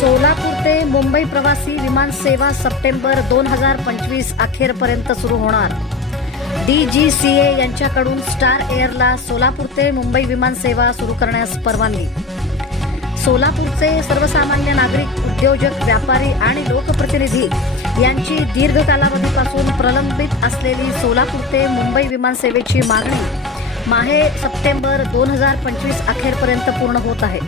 सोलापूर ते मुंबई प्रवासी विमान सेवा सप्टेंबर दोन हजार पंचवीस अखेरपर्यंत सुरू होणार. डी जी सी ए यांच्याकडून स्टार एअरला सोलापूर ते मुंबई विमान सेवा सुरू करण्यास परवानगी. सोलापूरचे सर्वसामान्य नागरिक उद्योजक व्यापारी आणि लोकप्रतिनिधी यांची दीर्घ कालावधीपासून प्रलंबित असलेली सोलापूर ते मुंबई विमान सेवेची मागणी माहे सप्टेंबर दोन हजार पंचवीस अखेरपर्यंत पूर्ण होत आहे.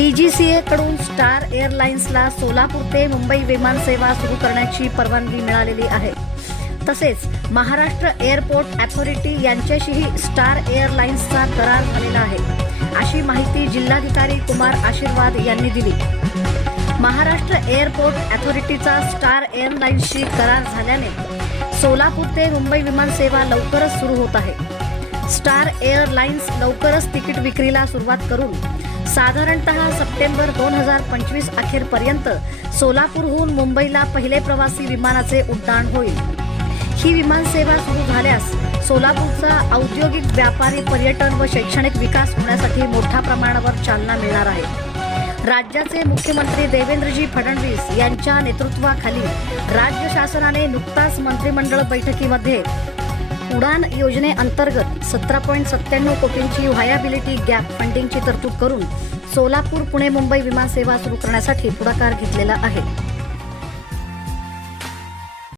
कडून स्टार एअरलाइन्सला सोलापूर ते मुंबई विमान सेवा सुरू करण्याची परवानगी मिळालेली आहे. तसेच महाराष्ट्र एअरपोर्ट अथॉरिटी यांच्याशीही स्टार एअरलाइन्सचा करार झालेला आहे. अशी माहिती जिल्हाधिकारी कुमार आशीर्वाद यांनी दिली. महाराष्ट्र एअरपोर्ट अथॉरिटीचा स्टार एअरलाइन्सशी करार झाल्याने सोलापूर ते मुंबई विमान सेवा लवकरच सुरू होत आहे. स्टार एअरलाइन्स लवकरच तिकीट विक्रीला सुरुवात करून साधारणतः सप्टेंबर दोन हजार पंचवीस अखेरपर्यंत सोलापूरहून मुंबईला पहिले प्रवासी विमानाचे उड्डाण होईल. ही विमानसेवा सुरू झाल्यास सोलापूरचा औद्योगिक व्यापारी पर्यटन व शैक्षणिक विकास होण्यासाठी मोठ्या प्रमाणावर चालना मिळणार आहे. राज्याचे मुख्यमंत्री देवेंद्रजी फडणवीस यांच्या नेतृत्वाखाली राज्य शासनाने नुकताच मंत्रिमंडळ बैठकीमध्ये उडान योजनेअंतर्गत सतरा पॉईंट सत्त्याण्णव कोटींची व्हायाबिलिटी गॅप फंडिंगची तरतूद करून सोलापूर पुणे मुंबई विमानसेवा सुरू करण्यासाठी पुढाकार घेतलेला आहे.